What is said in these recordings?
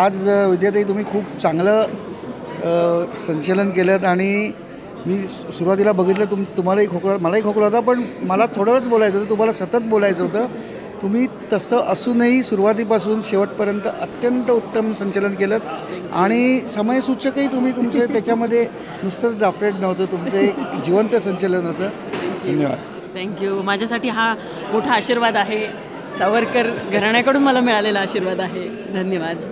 आज विद्याताई तुम्ही खूप चांगलं संचलन केलं आणि मी सुरुवातीला बघितलं तुम्हालाही खोकला मलाही खोकला होता, पण मला थोडंच बोलायचं होतं, तुम्हाला सतत बोलायचं होतं. तुम्ही तसं असूनही सुरुवातीपासून शेवटपर्यंत अत्यंत उत्तम संचलन केलं आणि समयसूचकही तुम्ही तुमचे त्याच्यामध्ये नुसतंच ड्राफ्टेड नव्हतं, तुमचे एक जिवंत संचलन होतं. धन्यवाद. थँक्यू. माझ्यासाठी हा मोठा आशीर्वाद आहे. सावरकर घराण्याकडून मला मिळालेला आशीर्वाद आहे. धन्यवाद.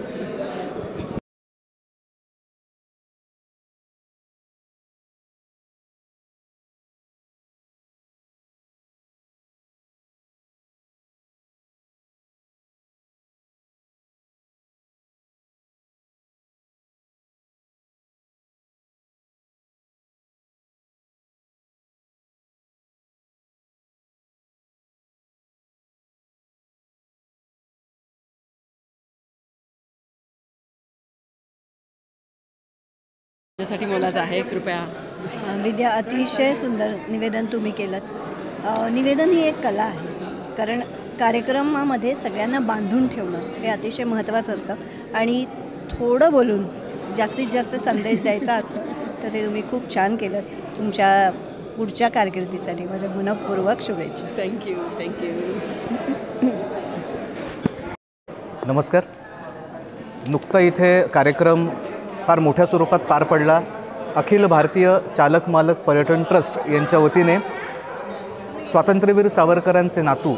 माझ्यासाठी मोलाचं आहे. कृपया. विद्या, अतिशय सुंदर निवेदन तुम्ही केलं. निवेदन ही एक कला आहे, कारण कार्यक्रमामध्ये सगळ्यांना बांधून ठेवणं हे अतिशय महत्त्वाचं असतं आणि थोडं बोलून जास्तीत जास्त संदेश द्यायचा असं तर ते तुम्ही खूप छान केलं. तुमच्या पुढच्या कारकिर्दीसाठी माझ्या मनःपूर्वक शुभेच्छा. थँक्यू. नमस्कार. नुकता इथे कार्यक्रम फार मोठ्या स्वरूपात पार पडला. अखिल भारतीय चालक मालक पर्यटन ट्रस्ट यांच्या वतीने स्वातंत्र्यवीर सावरकरांचे नातू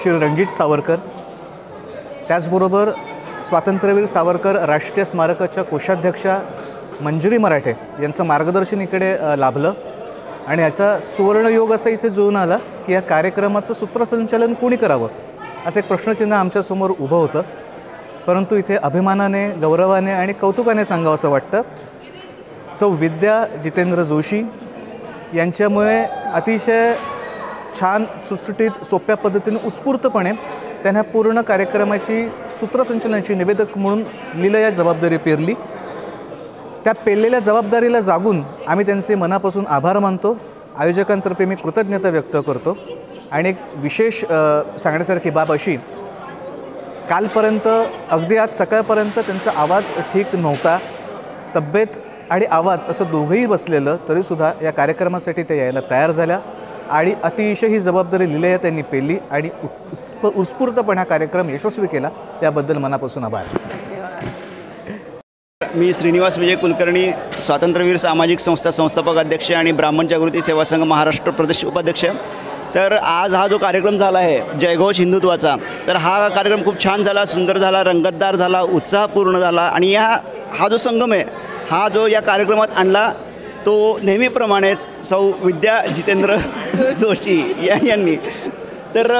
श्री रणजित सावरकर, त्याचबरोबर स्वातंत्र्यवीर सावरकर राष्ट्रीय स्मारकाच्या कोषाध्यक्षा मंजिरी मराठे यांचं मार्गदर्शन इकडे लाभलं आणि याचा सुवर्णयोग असा इथे जुळून आला की या कार्यक्रमाचं सूत्रसंचालन कोणी करावं असं एक प्रश्नचिन्ह आमच्यासमोर उभं होतं. परंतु इथे अभिमानाने, गौरवाने आणि कौतुकाने सांगावं असं वाटतं, सौ विद्या जितेंद्र जोशी यांच्यामुळे अतिशय छान, सुटसुटीत, सोप्या पद्धतीने, उत्स्फूर्तपणे त्यांना पूर्ण कार्यक्रमाची सूत्रसंचलनाची निवेदक म्हणून लीलया जबाबदारी पेरली. त्या पेरलेल्या जबाबदारीला जागून आम्ही त्यांचे मनापासून आभार मानतो. आयोजकांतर्फे मी कृतज्ञता व्यक्त करतो. आणि एक विशेष सांगण्यासारखी बाब अशी, कालपर्यंत अगदी आज सकाळपर्यंत त्यांचा आवाज ठीक नव्हता. तब्येत आणि आवाज असं दोघंही बसलेलं तरीसुद्धा या कार्यक्रमासाठी त्या यायला तयार झाल्या आणि अतिशय ही जबाबदारी लीलया त्यांनी पेलली आणि उत्स्फूर्तपणे हा कार्यक्रम यशस्वी केला. त्याबद्दल मनापासून आभार. मी श्रीनिवास विजय कुलकर्णी, स्वातंत्र्यवीर सामाजिक संस्था संस्थापक अध्यक्ष आणि ब्राह्मण जागृती सेवा संघ महाराष्ट्र प्रदेश उपाध्यक्ष. तर आज हा जो कार्यक्रम झाला आहे जयघोष हिंदुत्वाचा, तर हा कार्यक्रम खूप छान झाला, सुंदर झाला, रंगतदार झाला, उत्साहपूर्ण झाला. आणि हा जो संगम आहे, हा जो या कार्यक्रमात आणला तो नेहमीप्रमाणेच सौ विद्या जितेंद्र जोशी यांनी. तर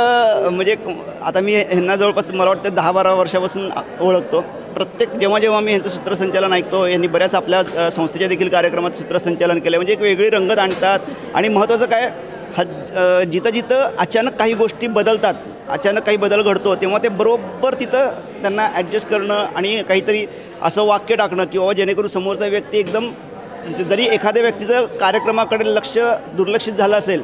म्हणजे आता मी ह्यांना जवळपास मला वाटतं 10-12 वर्षापासून ओळखतो. प्रत्येक जेव्हा मी यांचं सूत्रसंचालन ऐकतो, यांनी बऱ्याच आपल्या संस्थेच्या देखील कार्यक्रमात सूत्रसंचालन केलं. म्हणजे एक वेगळी रंगत आणतात. आणि महत्त्वाचं काय, जिथं अचानक काही गोष्टी बदलतात, अचानक काही बदल घडतो, तेव्हा ते बरोबर तिथं त्यांना ॲडजस्ट करणं आणि काहीतरी असं वाक्य टाकणं की बाबा जेणेकरून समोरचा व्यक्ती एकदम, जरी एखाद्या व्यक्तीचं कार्यक्रमाकडे लक्ष दुर्लक्षित झालं असेल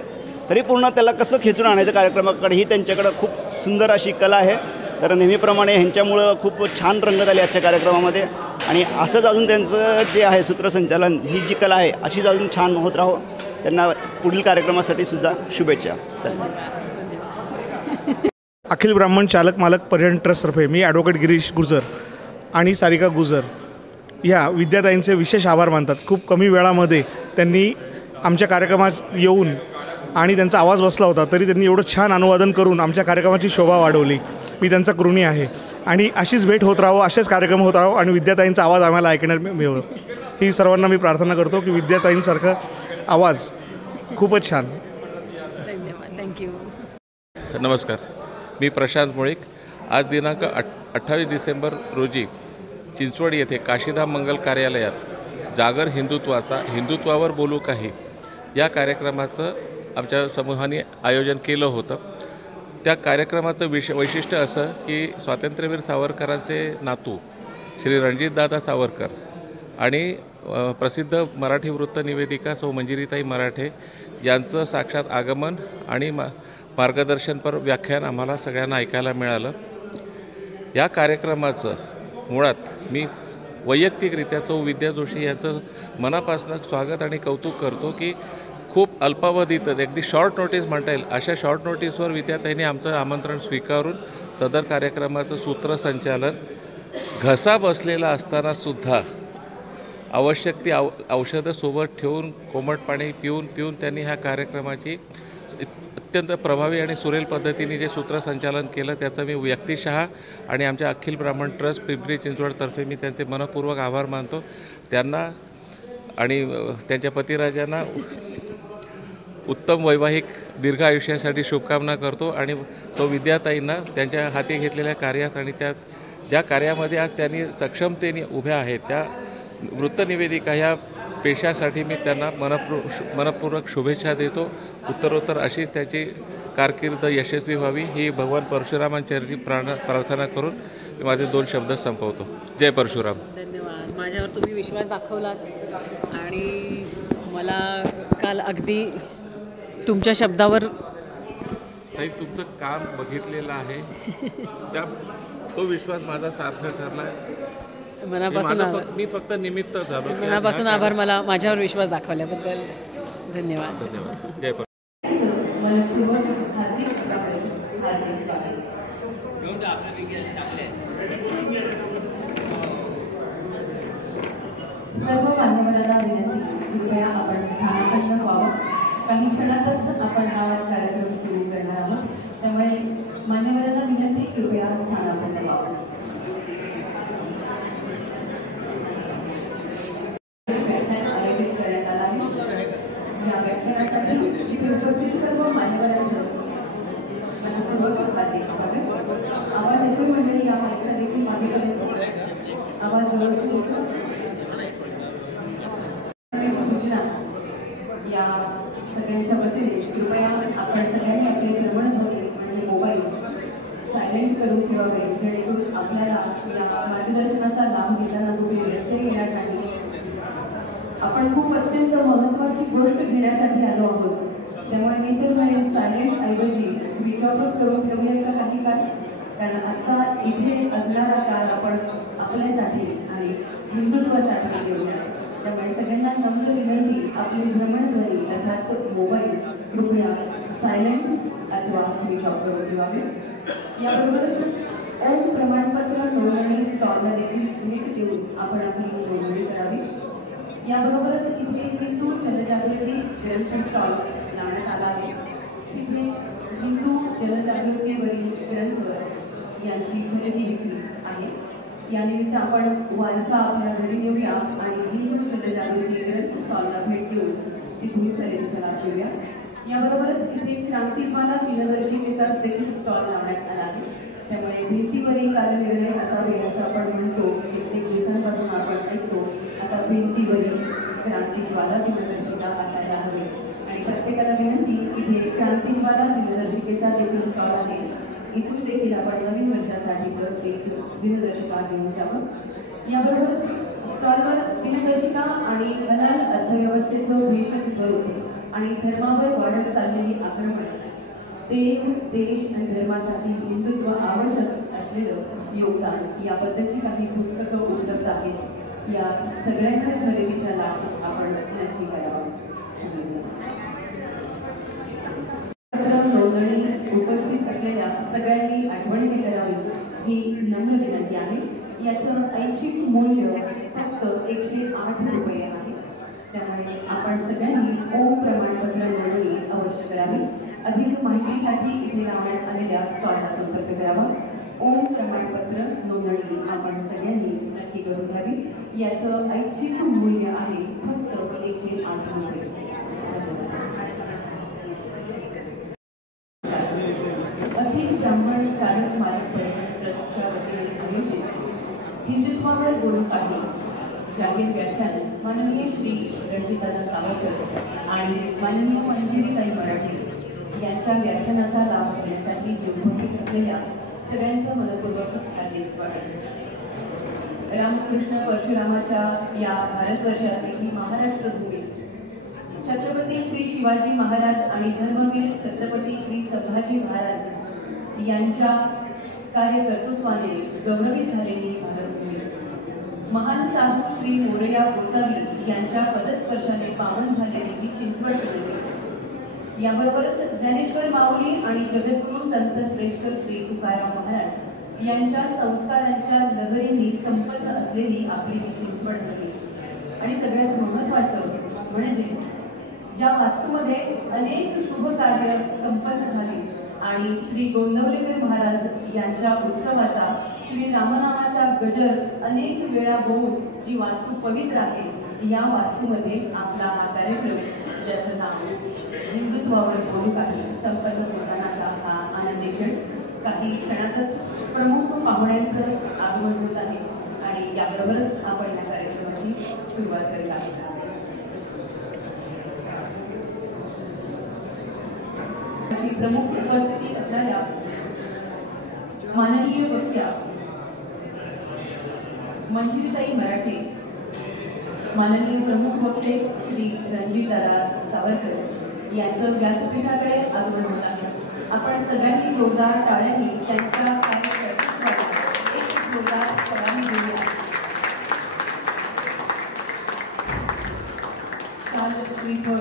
तरी पूर्ण त्याला कसं खेचून आणायचं कार्यक्रमाकडे, ही त्यांच्याकडं खूप सुंदर अशी कला आहे. तर नेहमीप्रमाणे ह्यांच्यामुळं खूप छान रंगत आली आजच्या कार्यक्रमामध्ये. आणि असंच अजून त्यांचं जे आहे सूत्रसंचालन, ही जी कला आहे अशीच अजून छान होत राहो. त्यांना पुढील कार्यक्रमासाठी सुद्धा शुभेच्छा. अखिल ब्राह्मण चालक मालक पर्यटन ट्रस्टतर्फे मी ॲडव्होकेट गिरीश गुर्जर आणि सारिका गुजर ह्या विद्याताईंचे विशेष आभार मानतात. खूप कमी वेळामध्ये त्यांनी आमच्या कार्यक्रमात येऊन आणि त्यांचा आवाज बसला होता तरी त्यांनी एवढं छान अनुवादन करून आमच्या कार्यक्रमाची शोभा वाढवली. मी त्यांचा ऋणी आहे. आणि अशीच भेट होत राहो, असेच कार्यक्रम होत राहो आणि विद्याताईंचा आवाज आम्हाला ऐकण्यात मिळावं ही सर्वांना मी प्रार्थना करतो की विद्याताईंसारखं आवाज खूपच छान. थँक्यू. नमस्कार. मी प्रशांत मुळीक. आज दिनांक 28 डिसेंबर रोजी चिंचवड येथे काशीधाम मंगल कार्यालयात जागर हिंदुत्वावर बोलू काही या कार्यक्रमाचं आमच्या समूहाने आयोजन केलं होतं. त्या कार्यक्रमाचं वैशिष्ट्य असं की स्वातंत्र्यवीर सावरकरांचे नातू श्री रणजितदादा सावरकर आणि प्रसिद्ध मराठी वृत्तनिवेदिका सौ मंजिरीताई मराठे यांचं साक्षात आगमन आणि मार्गदर्शनपर व्याख्यान आम्हाला सगळ्यांना ऐकायला मिळालं. या कार्यक्रमाचं मुळात मी वैयक्तिकरित्या सौ विद्या जोशी यांचं मनापासून स्वागत आणि कौतुक करतो की खूप अल्पावधीत अगदी शॉर्ट नोटीस म्हणता येईल अशा शॉर्ट नोटीसवर विद्याताईंनी आमचं आमंत्रण स्वीकारून सदर कार्यक्रमाचं सूत्रसंचालन घसा बसलेला असतानासुद्धा आवश्यक ती औषधं सोबत ठेवून कोमट पाणी पिऊन त्यांनी ह्या कार्यक्रमाची अत्यंत प्रभावी आणि सुरेल पद्धतीने जे सूत्रसंचालन केलं त्याचा मी व्यक्तिशः आणि आमच्या अखिल ब्राह्मण ट्रस्ट पिंपरी चिंचवडतर्फे मी त्यांचे मनपूर्वक आभार मानतो. त्यांना आणि त्यांच्या पतिराजांना उत्तम वैवाहिक दीर्घ आयुष्यासाठी शुभकामना करतो आणि सौ विद्याताईंना त्यांच्या हाती घेतलेल्या कार्यास आणि त्या ज्या कार्यामध्ये आज त्यांनी सक्षमतेने उभ्या आहेत त्या वृत्तनिवेदिका ह्या पेशासाठी मी त्यांना मनपूर्वक शुभेच्छा देतो. उत्तरोत्तर अशीच त्याची कारकीर्द यशस्वी व्हावी ही भगवान परशुरामांचरणी प्रार्थना करून मी माझे 2 शब्द संपवतो. जय परशुराम. धन्यवाद. माझ्यावर तुम्ही विश्वास दाखवलात आणि मला काल अगदी तुमच्या शब्दावर ताई तुमचं काम बघितलेलं आहे त्या तो विश्वास माझा सार्थ ठरला. मनापासून मी फक्त निमित्त झालो. मनापासून आभार. मला माझ्यावर विश्वास दाखवल्याबद्दल धन्यवाद. धन्यवाद. जय सर्व मान्यवरांना विनंती कृपया आपण स्थानापन्न व्हावं. काही क्षणातच आपण हा कार्यक्रम सुरू करणार आहोत त्यामुळे मान्यवरांना विनंती कृपया स्थानापन्न व्हावं. आयोजित करण्यात आला आहे. या व्याख्यानासाठी उपस्थित सर्व मान्यवरांचं मनपूर्वक हार्दिक स्वागत. आवाज येतोय मंडळी? या माहितीचा देखील मागेपर्यंत आवाज व्यवस्थित सूचना या सगळ्यांच्या वतीने कृपया आपण सगळ्यांनी आपले भ्रमणध्वनी म्हणजे मोबाईल सायलेंट करून ठेवावे जेणेकरून आपल्याला या मार्गदर्शनाचा लाभ घेताना कुठे व्यत्यय येणार नाही. आपण खूप अत्यंत महत्त्वाची गोष्ट घेण्यासाठी आलो आहोत त्यामुळे मी तर म्हणेन सायलेंट ऐवजी स्विच ऑफच करून ठेवूया का काही काळ. कारण आजचा इथे असणारा काळ आपण आपल्यासाठी आणि हिंदुत्वासाठी घेऊया. त्यामुळे सगळ्यांना नम्र विनंती आपली भ्रमणध्वनी अर्थात मोबाईल कृपया सायलेंट अथवा स्विच ऑफ करून ठेवावे. याबरोबरच ओम प्रमाणपत्र नोंदणी स्टॉलला देखील भेट देऊन आपण आपली नोंदणी करावी. याबरोबरच इथे हिंदू जनजागृती ग्रंथ स्टॉल लावण्यात आला आहे. तिथे हिंदू जनजागृतीवरील ग्रंथ यांची खरेदी विक्री आहे. यानिमित्त आपण वारसा आपल्या घरी नेऊया आणि हिंदू जनजागृती ग्रंथ स्टॉलला भेट देऊन तिथून खरेदीचा लाभ घेऊया. याबरोबरच इथे क्रांतिज्वाला दिनदर्शिकेचा देखील स्टॉल लावण्यात आला आहे. त्यामुळे भिंतीवरील कालनिर्णय असावे असं आपण म्हणतो. कित्येक दिवसांपासून आपण ऐकतो आता भिंतीवरील क्रांतिज्वाला दिनदर्शिका असायला हवी आणि प्रत्येकाला विनंती इथे क्रांतिज्वाला दिनदर्शिकेचा देखील स्टॉल आहे. इथून देखील आपण नवीन वर्षासाठीचं एक दिनदर्शिका घेऊन जावं. याबरोबरच स्टॉलवर दिनदर्शिका आणि हलाल अर्थव्यवस्थेचं भीषण स्वरूप आणि धर्मावर वाढत चाललेली आक्रमण ते देश आणि धर्मासाठी हिंदुत्व आवश्यक असलेलं योगदान याबद्दलची काही पुस्तकं उपलब्ध आहेत. या सगळ्यांच्या खरेदीचा लाभ आपण नक्की करावा. नोंदणी उपस्थित असलेल्या सगळ्यांनी आठवणी करावी ही नम्र विनंती आहे. याचं ऐच्छिक मूल्य फक्त 108 रुपये आहे. त्यामुळे आपण सगळ्यांनी ओम प्रमाणपत्र नोंदणी अवश्य करावी. अधिक माहितीसाठी इथे लावण्यात आलेल्या स्टॉलला संपर्क करावा. ओम प्रमाणपत्र नोंदणी आपण सगळ्यांनी नक्की करून घ्यावी. याचं ऐच्छिक मूल्य आहे फक्त 108 रुपये. अखिल ब्राह्मण चालक मालक पर्यटन ट्रस्टच्या वतीने आयोजित हिंदुत्वावर बोलू काही जाहीर व्याख्यान माननीय श्री रणजितदादा सावरकर आणि माननीय मंजिरीताई मराठे यांच्या व्याख्यानाचा लाभ घेण्यासाठी जे उपस्थित असलेल्या सगळ्यांचं मनपूर्वक हार्दिक स्वागत. रामकृष्ण परशुरामाच्या या भारतवर्षातील ही महाराष्ट्र भूमी छत्रपती श्री शिवाजी महाराज आणि धर्मवीर छत्रपती श्री संभाजी महाराज यांच्या कार्यकर्तृत्वाने गौरवित झालेली भारतभूमी महान साधू श्री मोरया गोसावी यांच्या पदस्पर्शाने पावन झालेली ही चिंचवड प्रगती. याबरोबरच ज्ञानेश्वर माऊली आणि जगद्गुरू संत श्रेष्ठ श्री तुकाराम महाराज यांच्या संस्कारांच्या लहरींनी संपन्न असलेली आपली ही चिंचवड प्रगती. आणि सगळ्यात महत्त्वाचं म्हणजे ज्या वास्तूमध्ये अनेक शुभ कार्य संपन्न झाली आणि श्री गोंदवलेकर महाराज यांच्या उत्सवाचा श्री रामनामाचा गजर अनेक वेळा होऊन जी वास्तू पवित्र आहे, या वास्तूमध्ये आपला हा कार्यक्रम ज्याचं नाव हिंदुत्वावर बोलू काही संपन्न होतानाचा हा आनंदी क्षण काही क्षणातच प्रमुख पाहुण्यांचं आगमन होत आहे आणि याबरोबरच आपण या कार्यक्रमाची सुरुवात करीत आहोत. प्रमुख उपस्थिती असणाऱ्या माननीय वक्त्या मंजिरीताई मराठे, माननीय प्रमुख वक्ते श्री रणजितदादा सावरकर यांचं व्यासपीठाकडे आगमन होत आहे. आपण सगळ्यांनी जोरदार टाळ्यांनी त्यांच्या कार्यक्रमाला एक जोरदार सलामी देऊया. शाल, श्रीफळ,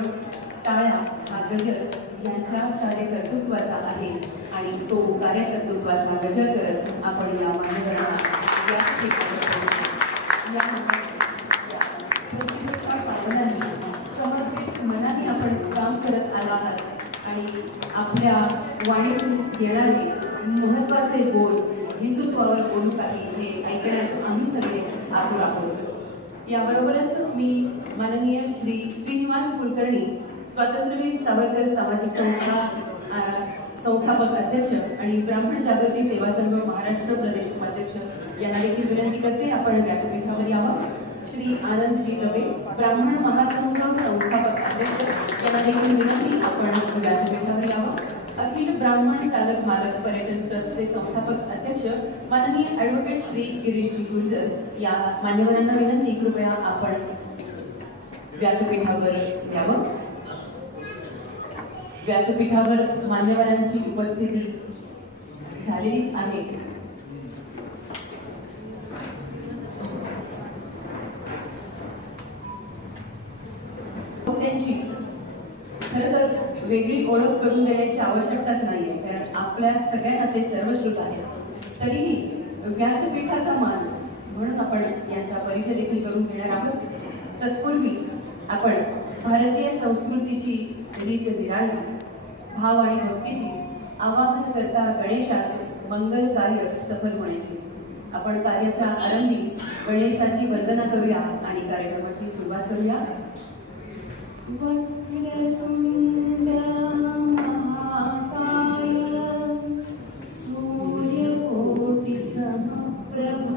टाळ्या हा गजर यांच्या कार्यकर्तृत्वाचा आहे आणि तो कार्यकर्तृत्वाचा गजर करत आपण या मान्यवरांना समर्पित मनाने आपण काम करत आला आहात आणि आपल्या वाणीतून येणारे महत्त्वाचे बोल हिंदुत्वावर बोलू काही हे ऐकण्यास आम्ही सगळे आतुर आहोत. याबरोबरच मी माननीय श्री श्रीनिवास कुलकर्णी, स्वातंत्र्यवीर सावरकर सामाजिक संस्था संस्थापक अध्यक्ष आणि ब्राह्मण जागृती सेवा संघ महाराष्ट्र प्रदेश उपाध्यक्ष यांना देखील विनंती करते आपण व्यासपीठावर यावं. श्री आनंदजी रवे, ब्राह्मण महासंघ संस्थापक अध्यक्ष यांना देखील विनंती आपण व्यासपीठावर यावं. अखिल ब्राह्मण चालक मालक पर्यटन ट्रस्टचे संस्थापक अध्यक्ष माननीय ॲडव्होकेट श्री गिरीशजी गुर्जर या मान्यवरांना विनंती कृपया आपण व्यासपीठावर यावं. व्यासपीठावर मान्यवरांची उपस्थिती झालेलीच आहे. त्यांची खरं तर वेगळी ओळख करून देण्याची आवश्यकताच नाहीये, कारण आपल्या सगळ्यांना ते सर्वश्रुत आहेत. तरीही व्यासपीठाचा मान म्हणून आपण यांचा परिचय देखील करून घेणार आहोत. तत्पूर्वी आपण भारतीय संस्कृतीची रीत निराळी, भाव आणि भक्तीची आवाहन करता गणेशास मंगल कार्य सफल होण्याची आपण कार्याच्या आरंभी गणेशाची वंदना करूया आणि कार्यक्रमाची सुरुवात करूया. सूर्यकोटि समप्रभ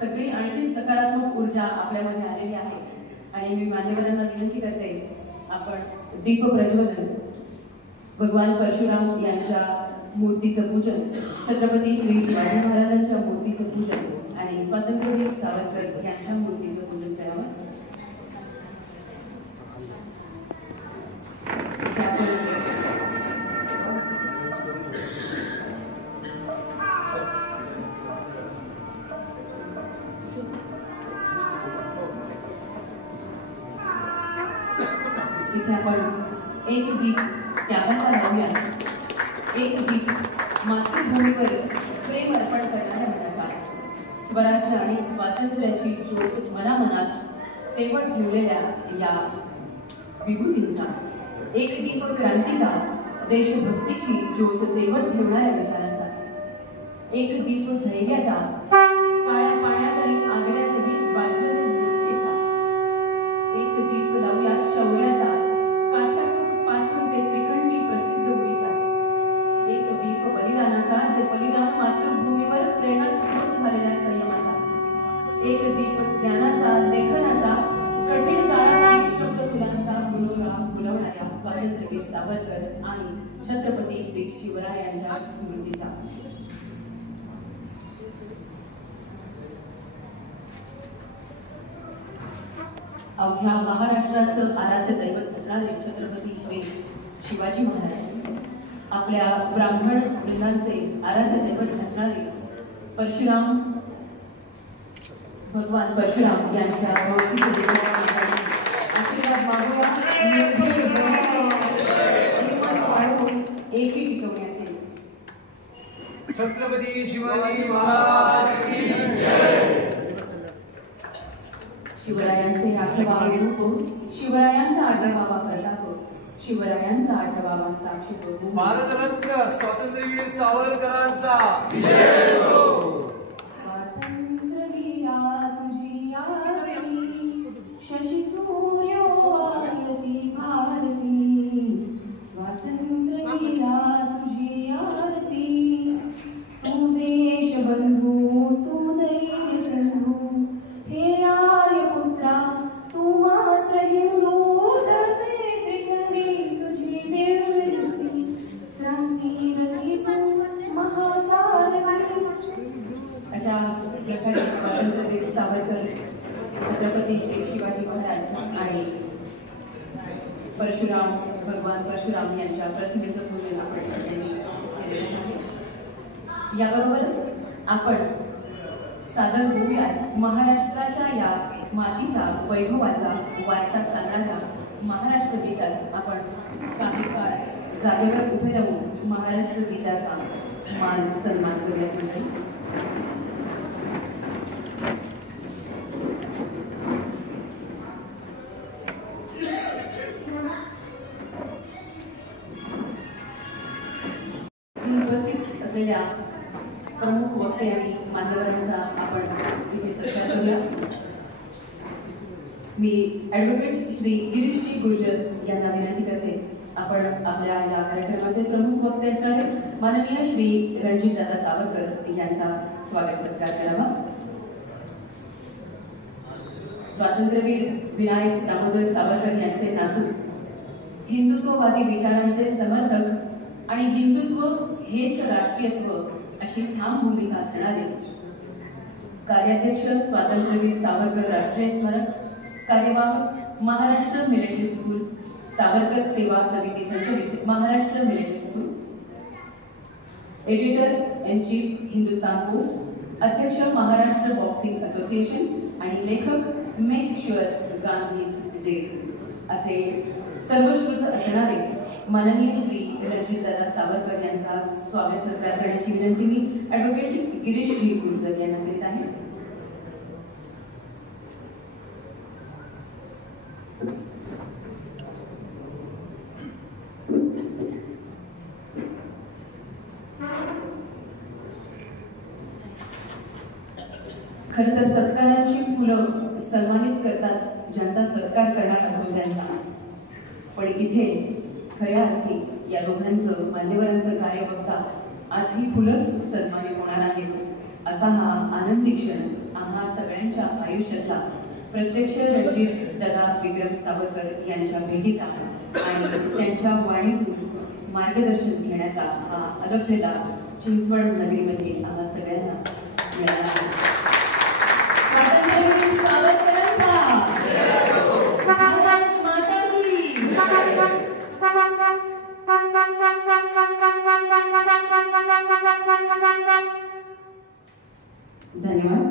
सगळी आणखी सकारात्मक ऊर्जा आपल्यामध्ये आलेली आहे आणि मी मान्यवरांना विनंती करते आपण दीप प्रज्वलन, भगवान परशुराम यांच्या मूर्तीचं पूजन, छत्रपती श्री शिवाजी महाराजांच्या मूर्तीचं पूजन आणि स्वातंत्र्यवीर सावरकर यांच्या मूर्तीचं पूजन करावं. तिथे आपण एक दीप त्यागाचा लावूया, एक दीप मातृभूमीवर प्रेम अर्पण करणाऱ्या मनाचा. स्वराज्य आणि स्वातंत्र्याची ज्योत मनामनात तेवत ठेवलेल्या या विभूतींचा, एक दीप क्रांतीचा, देशभक्तीची ज्योत तेवत ठेवणाऱ्या विचारांचा, एक दीप धैर्याचा, काळ्या पाण्याखाली आगळ्यातही ज्वाज्वल निष्ठेचा, एक दीप लावूया शौर्याचा, काठापासून ते त्रिखंडी प्रसिद्ध होळीचा, एक दीप बलिदानाचा, जे बलिदान मातृभूमीवर प्रेरणास्रोत झालेल्या संयमाचा, एक दीप ज्ञानाचा, लेखनाचा, कठीण काळातील शब्दफुलांचा मनोरा फुलवणाऱ्या स्वातंत्र्यवीर सावरकर आणि छत्रपती श्री शिवरायांच्या स्मृतीचा. अवघ्या महाराष्ट्राचं आराध्य दैवत असणारे छत्रपती श्री शिवाजी महाराज, आपल्या ब्राह्मण मुलांचे आराध्य दैवत असणारे परशुराम, भगवान परशुराम यांच्या आशीर्वाद मागूया, एकी टिकवण्याचे. छत्रपती शिवाजी महाराज की जय. शिवरायांचे आठवावे रूप, शिवरायांचा आठवावा प्रताप, शिवरायांचा आठवावा साक्षी भारतरत्न स्वातंत्र्यवीर सावरकरांचा विजय हो. स्वातंत्र्यवीरा तुझी आरती, शशी सूर्यो आरती भारती, स्वातंत्र्यवीरा तुझी आरती, तू देशबंधू, तू दैर्य सिंधू, हे आर्यपुत्रा, तू मात्र हिंदू, धर्मे त्रिकंडी तुझी देवसी, क्रांतीवती तू महासारथी. अशा प्रकारे स्वातंत्र्यवीर सावरकर, छत्रपती श्री शिवाजी महाराज आणि परशुराम, भगवान परशुराम यांच्या प्रतिमेचं पूजन आपण सगळ्यांनी केलेलं आहे. याबरोबरच आपण सादर होऊया महाराष्ट्राच्या या मातीचा, वैभवाचा वारसा सांगणारा महाराष्ट्र गीतास. आपण काही काळ जागेवर उभे राहून महाराष्ट्र गीताचा मान सन्मान करूयात. म्हणजे उपस्थित असलेल्या प्रमुख वक्ते आणि मान्यवरांचा आपण इथे सत्कार करूया. मी ॲडव्होकेट श्री गिरीशजी गुर्जर यांना विनंती करते, आपण आपल्या या कार्यक्रमाचे प्रमुख वक्ते असणारे माननीय श्री रणजितदादा सावरकर यांचा स्वागत सत्कार करावा. स्वातंत्र्यवीर विनायक दामोदर सावरकर यांचे नातू, हिंदुत्ववादी विचारांचे समर्थक आणि हिंदुत्व हेच राष्ट्रीयत्व अशी ठाम भूमिका असणारे कार्याध्यक्ष, स्वातंत्र्यवीर सावरकर राष्ट्रीय स्मारक, कार्यवाह महाराष्ट्र मिलिटरी स्कूल, सावरकर सेवा समिती संचलित Maharashtra military school, editor in chief Hindustan post, अध्यक्ष महाराष्ट्र बॉक्सिंग असोसिएशन आणि लेखक मेक शुअर गांधीज डे असे सर्वश्रुत असणारे माननीय श्री रणजितदादा सावरकर यांचा स्वागत सत्कार करण्याची विनंती मी ॲडव्होकेट गिरीशजी गुर्जर यांना करीत आहे. खरं तर सत्कारांची फुलं सन्मानित करतात ज्यांचा सत्कार करणार असतो त्यांचा, पण इथे खऱ्या अर्थी या दोघांचं, मान्यवरांचं कार्य बघता आज ही फुलंच सन्मानित होणार आहेत असा हा आनंदी क्षण आम्हा सगळ्यांच्या आयुष्यातला प्रत्यक्ष रणजित दादा विक्रम सावरकर यांच्या भेटीचा आणि त्यांच्या वाणीतून मार्गदर्शन घेण्याचा हा अलभलेला चिंचवड नगरीमध्ये आम्हा सगळ्यांना मिळाला आहे. धन्यवाद.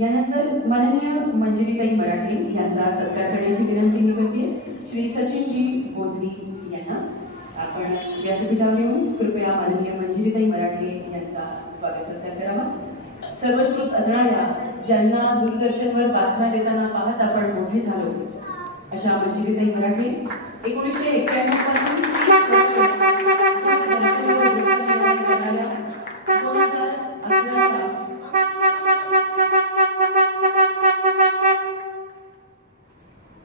यानंतर माननीय मंजिरीताई मराठे यांचा सत्कार करण्याची विनंती मी करते. श्री सचिनजी बोधरी यांना आपण व्यासपीठावर येऊन कृपया माननीय मंजिरीताई मराठे यांचा स्वागत सत्कार करावा. सर्वश्रुत असणाऱ्या, ज्यांना दूरदर्शनवर बातम्या देताना पाहत आपण मोठे झालो, अशा मंजिरीताई मराठे 1991 पासून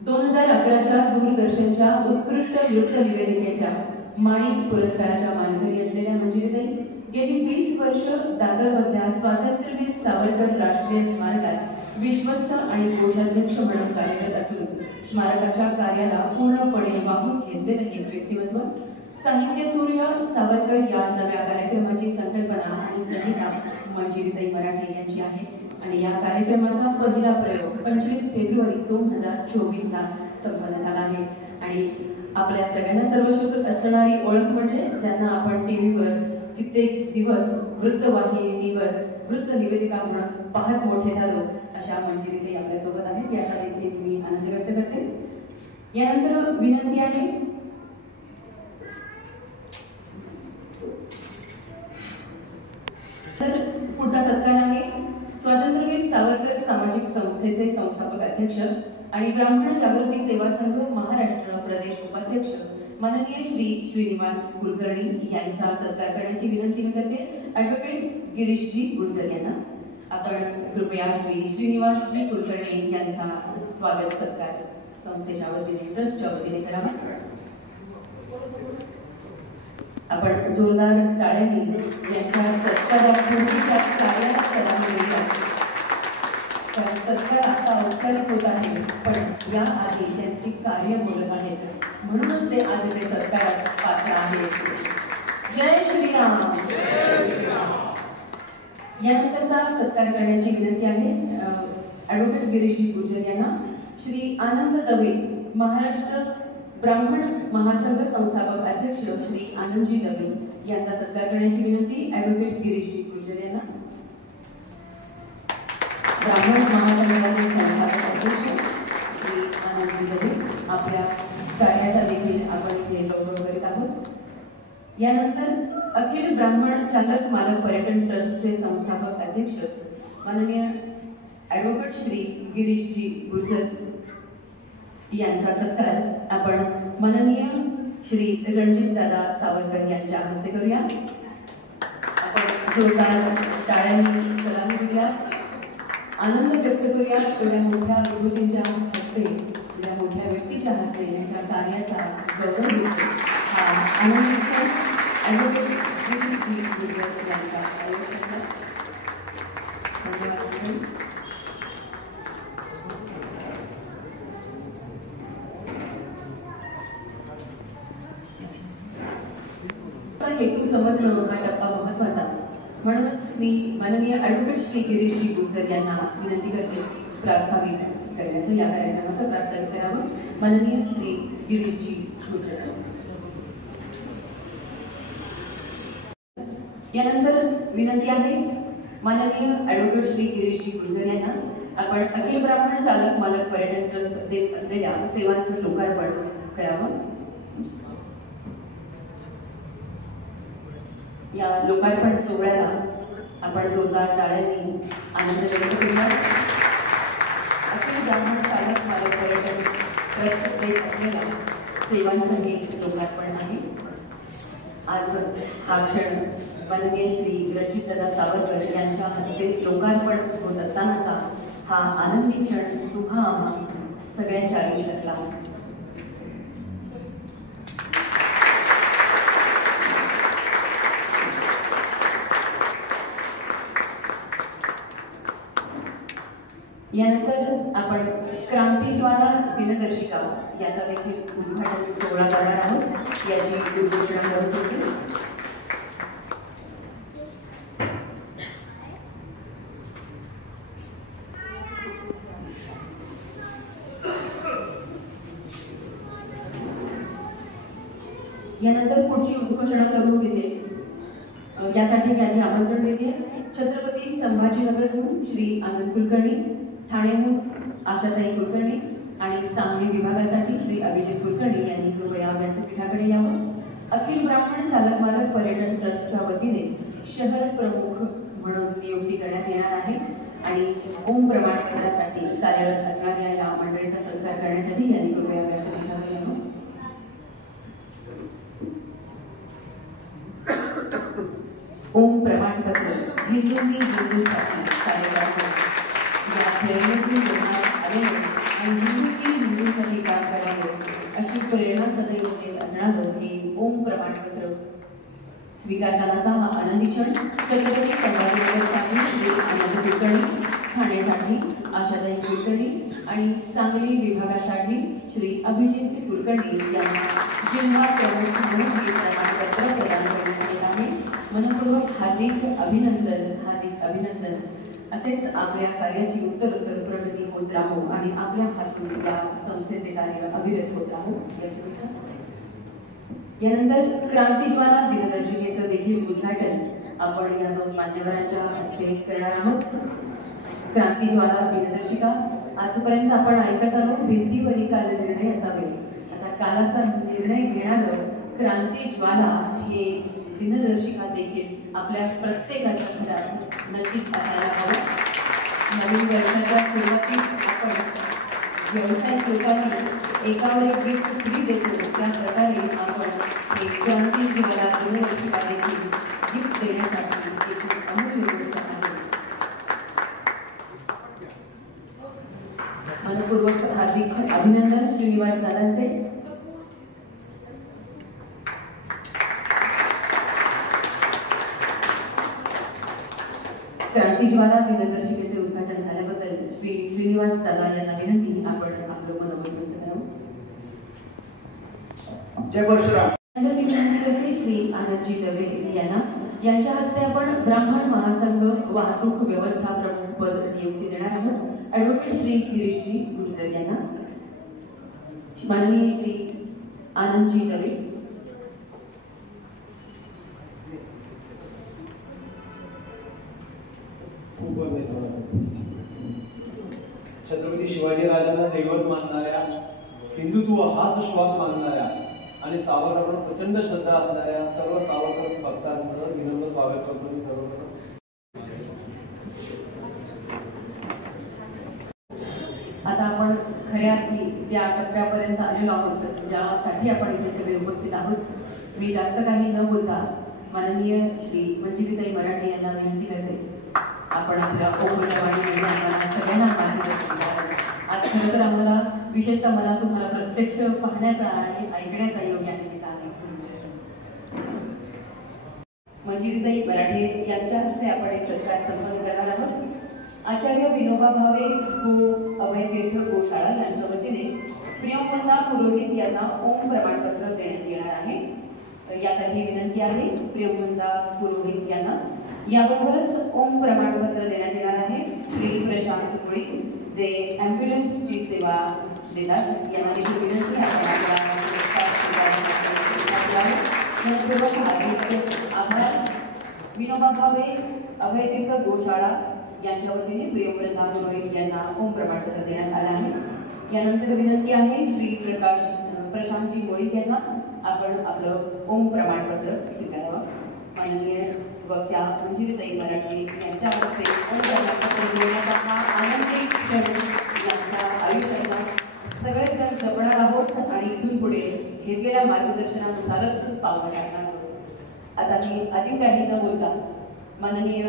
2011च्या दूरदर्शनच्या उत्कृष्ट वृत्त निवेदिकेच्या माणिक पुरस्काराच्या मानकरी असलेल्या मंजिरीताई गेली 20 वर्ष दादरमधल्या स्वातंत्र्यवीर सावरकर राष्ट्रीय स्मारकात विश्वस्त आणि कोषाध्यक्ष म्हणून कार्यरत असून स्मारकाच्या कार्याला पूर्णपणे वाहून घेतलेलं हे व्यक्तिमत्व साहित्य सूर्य सावरकर या नव्या कार्यक्रमाची संकल्पना आणि संहिता मंजिरीताई मराठे यांची आहे आणि या कार्यक्रमाचा पहिला प्रयोग 25 फेब्रुवारी 2024ला संपन्न झाला आहे आणि आपल्या सगळ्यांना सर्वश्रुत असणारी ओळख म्हणजे ज्यांना आपण टीव्हीवर कित्येक दिवस वृत्तवाहिनीवर वृत्त निवेदिका म्हणून पाहत मोठे झालो अशा मंजिरीताई आपल्यासोबत आहेत, याचा देखील मी आनंद व्यक्त करते. यानंतर विनंती आहे तर पुढचा सत्कार आहे स्वातंत्र्यवीर सावरकर सामाजिक संस्थेचे संस्थापक अध्यक्ष आणि ब्राह्मण जागृती सेवा संघ महाराष्ट्र प्रदेश उपाध्यक्ष माननीय श्री श्रीनिवास कुलकर्णी यांचा सत्कार करण्याची विनंती मी करते. ॲडव्होकेट गिरीशजी गुर्जर यांना आपण कृपया श्री श्रीनिवासजी कुलकर्णी यांचा स्वागत सत्कार संस्थेच्या वतीने ट्रस्टच्या वतीने करावा. आपण जोरदार टाळ्यांनी यांच्या सत्कारापूर्वीच्या कार्याला सलाम देऊया. कारण सत्कार आता औपचारिक होत आहे, पण या आधी त्यांची कार्य बोलत आहेत, म्हणूनच ते आज ते सत्कारात पात्र आहेत. जय श्रीराम. यानंतरचा सत्कार करण्याची विनंती आहे ॲडव्होकेट गिरीशजी गुर्जर यांना श्री आनंद दवे महाराष्ट्र ब्राह्मण महासंघ संस्थापक अध्यक्ष श्री आनंदजी दवे यांचा सत्कार करण्याची विनंती ॲडव्होकेट गिरीशजी गुर्जर यांना. ब्राह्मण महासंघाचे संस्थापक अध्यक्ष श्री आनंदजी दवे आपल्या कार्याचा देखील आपण इथे गौरव करीत आहोत. यानंतर अखिल ब्राह्मण चालक मालक पर्यटन ट्रस्टचे संस्थापक अध्यक्ष माननीय ॲडव्होकेट श्री गिरीशजी गुर्जर यांचा सत्कार आपण माननीय श्री रणजितदादा सावरकर यांच्या हस्ते करूया. आपण जोरदार टाळ्यांनी सलामी देऊया, आनंद व्यक्त करूया. एवढ्या मोठ्या विभूतींच्या हस्ते, एवढ्या मोठ्या व्यक्तीच्या हस्ते यांच्या कार्याचा गौरव देतो. हा आनंद ॲडव्होकेट गिरीशजी गुर्जर यांचा आयोजन. धन्यवाद. हेतू समजणं हा टप्पा महत्वाचा, म्हणूनच मी माननीय ॲडव्होकेट श्री गिरीशजी गुर्जर यांना विनंती करते प्रास्ताविक करण्याचं, या कार्यक्रमाचं प्रास्ताविक करावं. माननीय श्री गिरीशजी गुर्जर. यानंतर विनंती आहे माननीय ॲडव्होकेट श्री गिरीशजी गुर्जर यांना आपण अखिल ब्राह्मण चालक मालक पर्यटन ट्रस्ट देत असलेल्या सेवांचं लोकार्पण करावं. या लोकार्पण सोहळ्याला आपण जोरदार टाळ्यांनी आनंद व्यक्त करूया. अखिल ब्राह्मण चालक मालक पर्यटन ट्रस्ट देत असलेल्या सेवांचं हे लोकार्पण आहे. आज हा क्षण माननीय श्री रणजितदादा सावरकर यांच्या हस्ते लोकार्पण होत असतानाचा हा आनंदी क्षण तुम्हा सगळ्यांच्या आयुष्यातला. यानंतर आपण क्रांतीज्वाला दिनदर्शिका याचा देखील उद्घाटन सोहळा करणार आहोत. याची घोषणा करत होती. यानंतर पुढची उद्घोषणा करून देते, यासाठी मी आधी आमंत्रण देते छत्रपती संभाजीनगरहून श्री आनंद कुलकर्णी, ठाणेहून आशाताई कुलकर्णी आणि सांगली विभागासाठी श्री अभिजित कुलकर्णी यांनी कृपया व्यासपीठाकडे यावं. अखिल ब्राह्मण चालक मालक पर्यटन ट्रस्टच्या वतीने शहर प्रमुख म्हणून नियुक्ती करण्यात येणार आहे आणि ओम प्रमाणपत्रासाठी कार्यरत असणाऱ्या या मंडळीचा सत्कार करण्यासाठी यांनी कृपया व्यासपीठावर यावं. ओम प्रमाणपत्र हिंदूंनी हिंदूसाठी कार्य करावे, या प्रेरणेतून जन्मात आलेले आणि हिंदूंनी हिंदूंसाठी काम करावे अशी प्रेरणा सदैव देत असणारं हे ओम प्रमाणपत्र स्वीकारतानाचा हा आनंदी क्षण छत्रपती संभाजीनगरसाठी श्री आनंद कुलकर्णी, ठाण्यासाठी आशाताई कुलकर्णी आणि सांगली विभागासाठी श्री अभिजित कुलकर्णी यांना जिल्हा प्रमुख म्हणून हे प्रमाणपत्र प्रदान करण्यात येत आहे. मनपूर्वक हार्दिक अभिनंदन. असेच आपल्या कार्याची उत्तरोत्तर प्रगती होत राहू आणि आपल्या हातून या संस्थेचे कार्य अविरत होत राहू या शुभेच्छा. यानंतर क्रांतीज्वाला दिनदर्शिकेचं देखील उद्घाटन आपण या दोन मान्यवरांच्या हस्ते करणार आहोत. क्रांतीज्वाला दिनदर्शिका आजपर्यंत आपण ऐकत आलो भिंतीवरील काल निर्णय असावे. आता कालाचा निर्णय घेणारं क्रांतीज्वाला हे दिनदर्शिका देखील आपल्या प्रत्येकाच्या घरात नक्कीच असायला हवं. नवीन वर्षाच्या सुरुवातीस आपण व्यवसाय लोकांनी एकावर एक गिफ्ट फ्री देतो त्या प्रकारे आपण हे क्रांतीज्वाला दिनदर्शिका देखील गिफ्ट देण्यासाठी एक अमूल्य गोष्ट आहे. मनपूर्वक हार्दिक अभिनंदन श्रीनिवास दादांचे. क्रांतीज्वाला दिनदर्शिकेचे उद्घाटन झाल्याबद्दल श्री श्रीनिवास दादा यांना विनंती आपण आपलं मनोगत व्यक्त करावं. जय परशुराम. श्री आनंदजी दवे यांना यांच्या हस्ते आपण ब्राह्मण महासंघ वाहतूक व्यवस्था प्रमुख पद नियुक्ती देणार आहोत. ॲडव्होकेट श्री गिरीशजी गुर्जर यांना, माननीय श्री आनंदजी दवे. छत्रपती शिवाजीराजांना दैवत मानणाऱ्या, हिंदुत्व हाच श्वास मानणाऱ्या आणि सावरकर प्रचंड श्रद्धा असणाऱ्या सर्व सावरकर भक्तांचं विनम्र स्वागत करतो मी सर्वप्रथम. आता आपण खऱ्या अर्थी त्या टप्प्यापर्यंत आलेलो आहोत ज्यासाठी आपण इथे सगळे उपस्थित आहोत. मी जास्त काही न बोलता माननीय श्री मंजिरीताई मराठे यांना विनंती करते आपण आपल्या सगळ्यांना मार्गदर्शन करावं. आज खरं तर आम्हाला विशेषतः मला तुम्हाला प्रत्यक्ष पाहण्याचा आणि ऐकण्याचा योग्य निमित्त आहे. मंजिरीताई मराठे यांच्या हस्ते आपण एक सत्कार संपन्न करणार आहोत. आचार्य विनोबा भावे गो अभयतीर्थ गोशाळा यांच्या वतीने प्रियंवदा पुरोहित यांना ओम प्रमाणपत्र देण्यात येणार आहे. यासाठी विनंती आहे प्रियंवदा पुरोहित यांना. याबरोबरच ओम प्रमाणपत्र देण्यात येणार आहे श्री प्रशांत मुळी जे ॲम्ब्युलन्सची सेवा देतात. यांना देखील विनंती आभार. विनोबा भावे अभयतीर्थ गोशाळा यांच्या वतीने प्रियंवदा पुरोहित यांना ओम प्रमाणपत्र देण्यात आलं आहे. यानंतर विनंती आहे श्री प्रशांतजी मोळीक यांना आपण आपलं ओम प्रमाणपत्र स्वीकारावं. माननीय वक्त्या मंजिरीताई मराठे यांच्या हस्ते ओम प्रमाणपत्र देण्याचा हा आनंदी क्षण यांच्या आयुष्याचा सगळेच जण जगणार आहोत आणि इथून पुढे घेतलेल्या मार्गदर्शनानुसारच पावलं टाकणार आहोत. आता मी अधिक काही न बोलता माननीय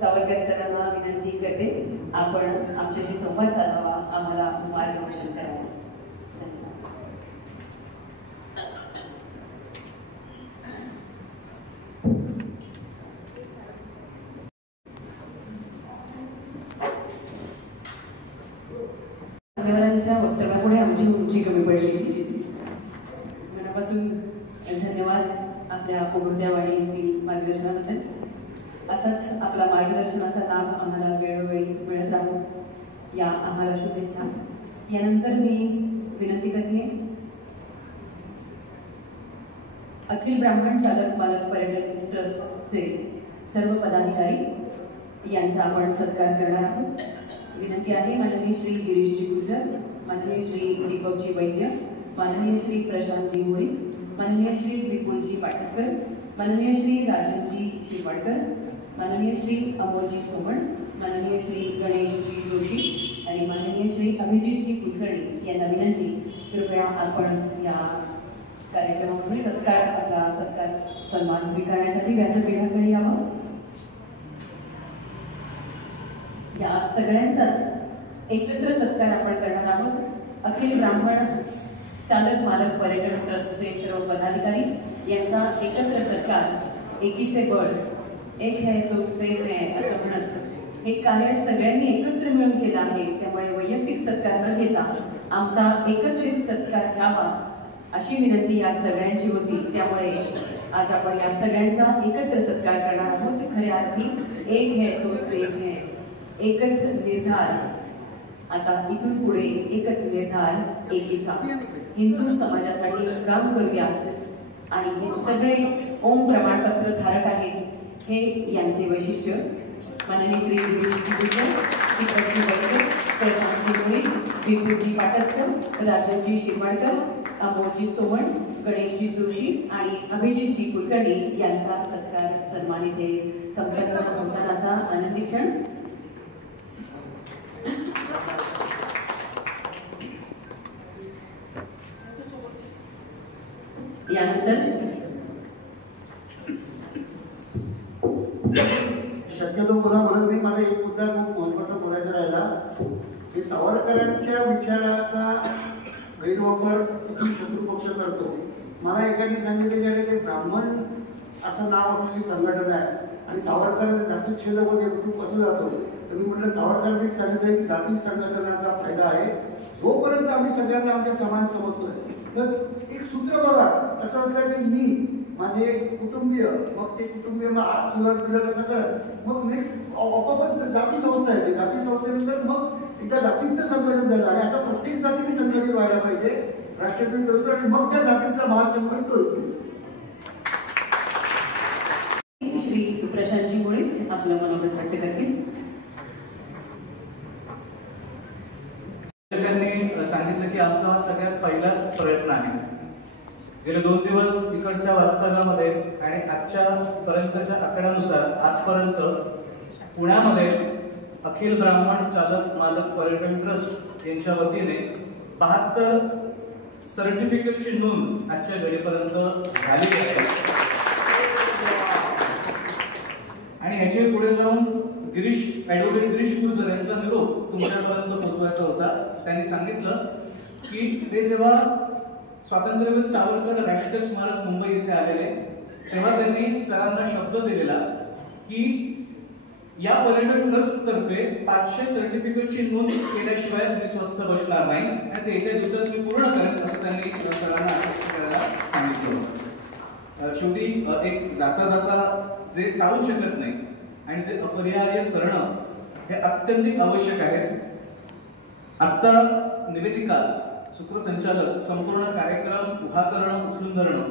सावरकर सरांना विनंती करते आपण आमच्याशी संवाद साधावा, आम्हाला मार्गदर्शन करावं. मान्यवरांच्या वक्तव्यामुळे आमची उंची कमी पडली. मनापासून धन्यवाद आपल्या कोणत्यावाडी मार्गदर्शनाबद्दल. असाच आपला मार्गदर्शनाचा लाभ आम्हाला वेळोवेळी मिळत राहू या आम्हाला शुभेच्छा. यानंतर मी विनंती करते अखिल ब्राह्मण चालक मालक पर्यटन ट्रस्टचे सर्व पदाधिकारी यांचा आपण सत्कार करणार आहोत. विनंती आहे माननीय श्री गिरीशजी गुर्जर, माननीय श्री दीपकजी वैद्य, माननीय श्री प्रशांतजी मोळी, माननीय श्री विपुलजी पाटसकर, माननीय श्री राजनजी शिरवाडकर, माननीय श्री अमोलजी सोमण, माननीय श्री गणेशजी जोशी आणि माननीय श्री अभिजितजी कुलकर्णी यांना विनंती, कृपया आपण या कार्यक्रमामध्ये आपला सत्कार सन्मान स्वीकारण्यासाठी व्यासपीठाकडे यावं. या सगळ्यांचाच एकत्र सत्कार आपण करणार आहोत. अखिल ब्राह्मण चालक मालक पर्यटन ट्रस्टचे सर्व पदाधिकारी यांचा एकत्र सत्कार, एकीचे बळ, एक है तो सेफ है असं म्हणत हे कार्य सगळ्यांनी एकत्र मिळून केलं आहे. त्यामुळे वैयक्तिक सत्कार न घेता आमचा एकत्रित सत्कार घ्यावा अशी विनंती या सगळ्यांची होती. त्यामुळे आज आपण या सगळ्यांचा एकत्र सत्कार करणार आहोत. खऱ्या अर्थी एक है तो सेफ है, एकच निर्धार. आता इथून पुढे एकच निर्धार एकीचा. हिंदू समाजासाठी काम करूया. आणि हे सगळे ओम प्रमाणपत्र धारक आहेत. हे यांचे वैशिष्ट्य. माननीय श्री विपुजी पाटकर, राजनजी शिरवाडकर, अमोलजी सोमण, गणेशजी जोशी आणि अभिजितजी कुलकर्णी यांचा सत्कार सन्मान इथे संपन्न होतानाचा आनंदी क्षण. यानंतर शक्यतो पुन्हा बोलत नाही. मला एक मुद्दा खूप महत्त्वाचा बोलायचा राहिला की सावरकरांच्या विचाराचा गैरवापर किती शत्रू पक्ष करतो. मला एकाने सांगितले की अरे ते ब्राह्मण असं नाव असलेली संघटना आहे आणि सावरकर जातीत छेदक होते, तू कसं जातो. तर मी म्हटलं सावरकरांनी सांगितलं की जातीय संघटनाचा फायदा आहे जोपर्यंत आम्ही सगळ्यांना आमच्या समान समजतोय. तर एक सूत्र बघा असं असलं की मी माझे कुटुंबीय, मग ते कुटुंबीय मग आज सुरुवात दिलं कसं करत, मग नेक्स्ट आपोआपच जाती संस्था येते. जाती संस्थेनंतर मग एकदा जातींचं संघटन झालं आणि आता प्रत्येक जातीने संघटित व्हायला पाहिजे राष्ट्रपती करून, आणि मग त्या जातींचा महासंघ तो येतो. श्री प्रशांतजी मुळे आपलं मनोगत व्यक्त करतील. त्यांनी सांगितलं की आमचा हा सगळ्यात पहिलाच प्रयत्न आहे. गेले 2 दिवस इकडच्या वास्तव्यामध्ये आणि आजच्या पर्यंतच्या आकड्यानुसार आजपर्यंत पुण्यामध्ये अखिल ब्राह्मण चालक मालक पर्यटन ट्रस्ट यांच्या वतीने 72 सर्टिफिकेटची नोंद आजच्या घडीपर्यंत झाली आहे. आणि ह्याचे पुढे जाऊन ॲडव्होकेट गिरीश गुर्जर यांचा निरोप तुमच्यापर्यंत पोहोचवायचा होता. त्यांनी सांगितलं की ते जेव्हा स्वातंत्र्यवीर सावरकर राष्ट्रीय स्मारक मुंबई इथे आलेले तेव्हा त्यांनी सरांना शब्द दिलेला की या पर्यटन ट्रस्ट तर्फे 500 सर्टिफिकेटची नोंद केल्याशिवाय मी स्वस्थ बसणार नाही आणि ते एका दिवसात मी पूर्ण करेन असं त्यांनी सरांना आश्वस्त करायला सांगितलं होतं. शेवटी एक जाता जाता जे टाळू शकत नाही आणि जे अपरिहार्य करणं हे अत्यंत आवश्यक आहे. आता निवेदिका सूत्रसंचालक संपूर्ण कार्यक्रम उभा करणं उचलून धरणं.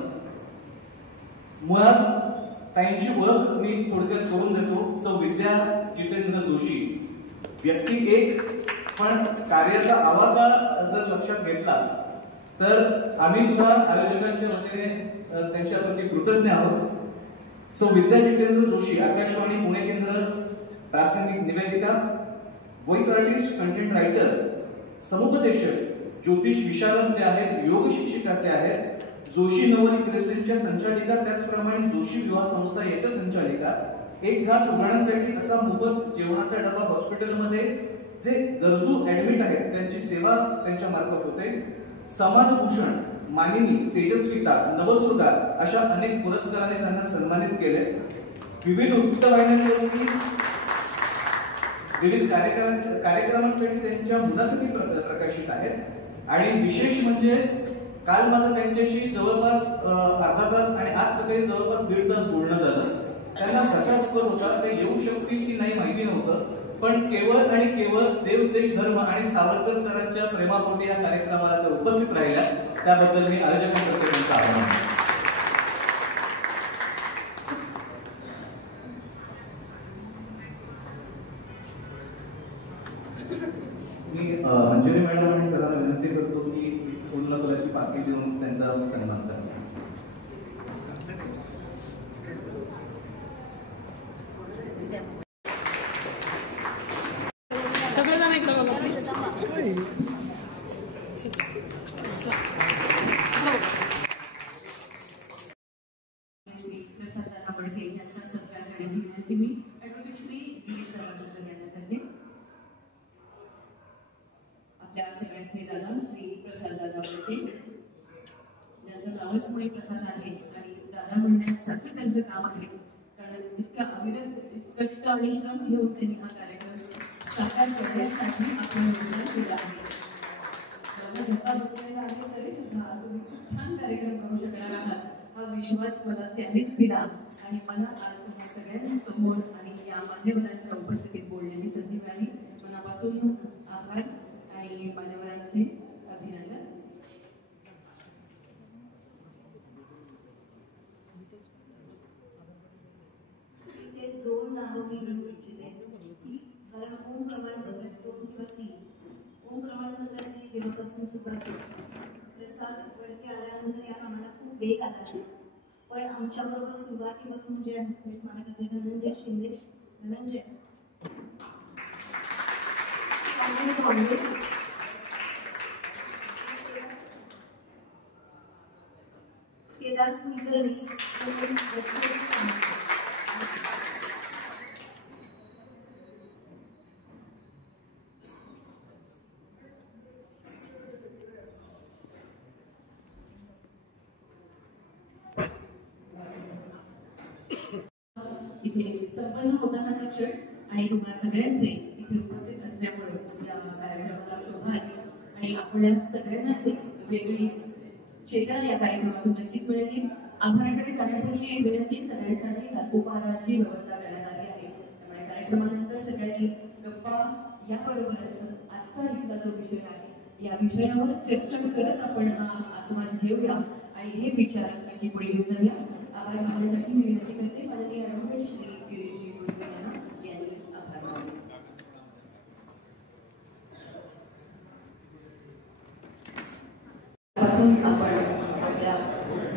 मुळात ताईंची ओळख मी थोडक्यात करून देतो. सौ विद्या जितेंद्र जोशी, व्यक्ती एक, पण कार्याचा आवाका जर लक्षात घेतला तर आम्ही सुद्धा आयोजकांच्या वतीने त्यांच्या प्रती कृतज्ञ आहोत. सौ विद्या जितेंद्र जोशी, आकाशवाणी पुणे केंद्र प्रासंगिक निवेदिका, व्हॉइस आर्टिस्ट, कंटेंट रायटर, समुपदेशक, ज्योतिष विशारद ते आहेत, योग शिक्षिका ते आहेत, जोशी नवरी क्रिस्टनच्या संचालिका, त्याचप्रमाणे जोशी विवाह संस्था याच्या संचालिका. एक घास उघडण्यासाठी असा मोफत जेवणाचा डबा हॉस्पिटलमध्ये जे गरजू ऍडमिट आहेत त्यांची सेवा त्यांच्या मार्फत होते. समाजभूषण, मानिनी, तेजस्विता, नवदुर्गा अशा अनेक पुरस्काराने त्यांना सन्मानित केले. विविध वृत्तवाहिन्यांवरती विविध कार्यक्रमांसाठी त्यांच्या मुलाखती प्रकाशित आहेत. आणि विशेष म्हणजे काल माझं त्यांच्याशी जवळपास अर्धा तास आणि आज सकाळी जवळपास 1.5 तास बोलणं झालं. त्यांना कसा दुःख होता ते येऊ शकतील की नाही माहिती नव्हतं, पण केवळ आणि केवळ देव देश धर्म आणि सावरकर सरांच्या प्रेमापोटी या कार्यक्रमाला त्या उपस्थित राहिल्या. त्याबद्दल मी आयोजकांतर्फे त्यांचा आभार मानतो. मी मंजुरी मॅडम आणि सरांना विनंती करतो की पूर्ण कलरची पाकिट देऊन त्यांचा सन्मान करा. श्री प्रसाद वडके यांचा सत्कार करण्याची विनंती मी ॲडव्होकेट श्री गिरीश दादा यांना करते. आपल्या सगळ्यांचे दादा श्री प्रसाद दादा वडके यांचं नावच मुळे प्रसाद आहे आणि दादा म्हणण्यासारखं त्यांचं काम आहे, कारण तितका अविरत कष्ट आणि श्रम घेऊन त्यांनी हा कार्यक्रम साकार करण्यासाठी आपण योगदान केलं आहे. मला धक्का बसलेला आहे तरी सुद्धा तुम्ही खूप छान कार्यक्रम करू शकणार आहात हा विश्वास मला त्यांनीच दिला आणि मला आज तुम्हा सगळ्यांसमोर आणि या मान्यवरांच्या उपस्थितीत बोलण्याची संधी मिळाली. मनापासून आभार आणि मान्यवरांचे अभिनंदन. इथे 2 नावं मी घेऊ इच्छिते, कारण ओम प्रमाणपत्र 2 किंवा 3 ओम प्रमाणपत्राची जेव्हापासून सुरुवात प्रसाद वडके आल्यानंतर या कामाला खूप वेग आला, पण आमच्याबरोबर सुरुवातीपासून जे स्मारकाचे धनंजय शिंदे केदार कुलकर्णी इथे संपन्न होताना क्षण आणि तुम्हाला सगळ्यांचे इथे उपस्थित असल्यामुळे या कार्यक्रमाला शोभा आली आणि आपल्या सगळ्यांनाच एक वेगळी चेतना या कार्यक्रमातून नक्कीच मिळाली. आभाराकडे जाण्याची विनंती सगळ्यांसाठी उपहाराची व्यवस्था करण्यात आली आहे, त्यामुळे कार्यक्रमानंतर सगळ्यांनी गप्पा याबरोबरच आजचा इथला जो विषय आहे या विषयावर चर्चा करत आपण आस्वाद घेऊया आणि हे विचार नक्की पुढे घेऊन जाऊया. आभार मानण्यासाठी मी विनंती करते माननीय ॲडव्होकेट श्री गिरीशजी गुरकर यांनी आभार मानले. पासून आपण आपल्या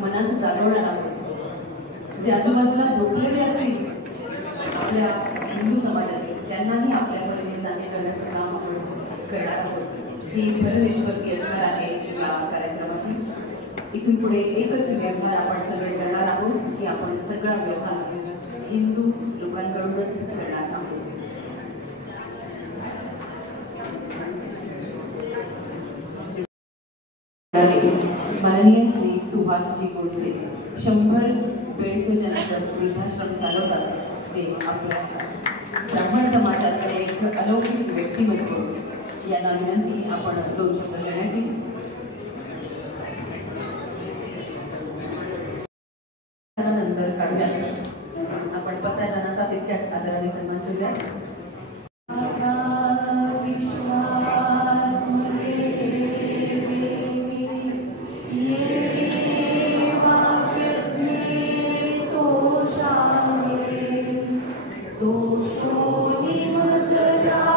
मनात जाणवणार आहोत जे आजूबाजूला झोपलेले असतील आपल्या हिंदू समाजातील त्यांनाही आपल्यापर्यंत जाणे करण्याचं काम आपण करणार आहोत. ही प्रवेशवरती असणार आहे या कार्यक्रमाची. इथून पुढे एकच व्यवहार आपण सगळे करणार आहोत की आपण सगळा व्यवहार हिंदू लोकांकडूनच करणार आहोत. माननीय श्री सुभाषजी गोडसे 100 बेडचे जनक वृद्धाश्रम चालवतात. ते आपल्या ब्राह्मण समाजाकडे एक अलौकिक व्यक्तिमत्व यांना विनंती आपण 2 शब्द करण्याची. नंतर काढूयात आपण पसायदानाचा तितक्याच आदराने सन्मान करूया. Yeah.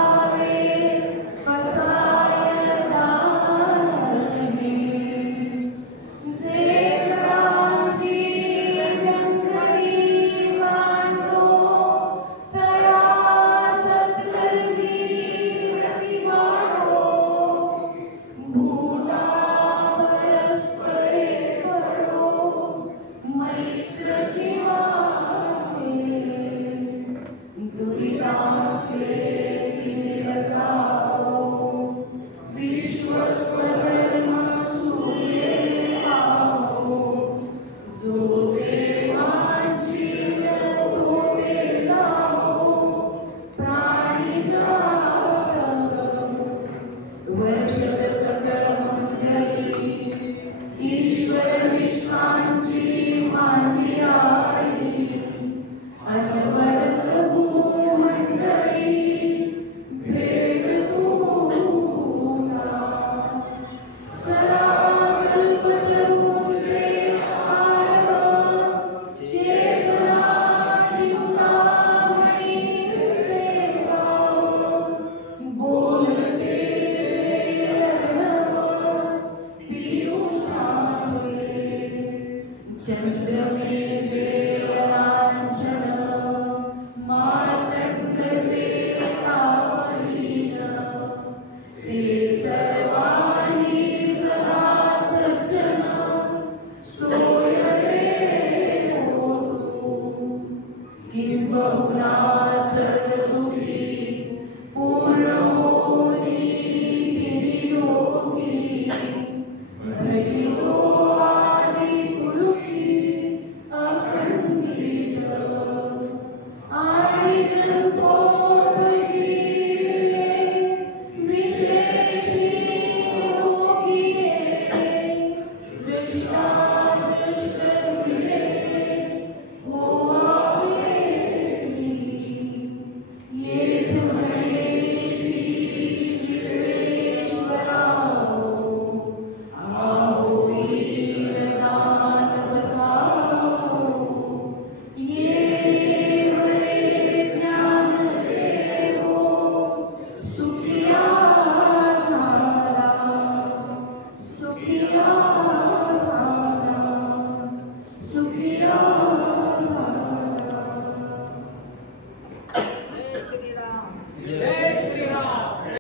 जय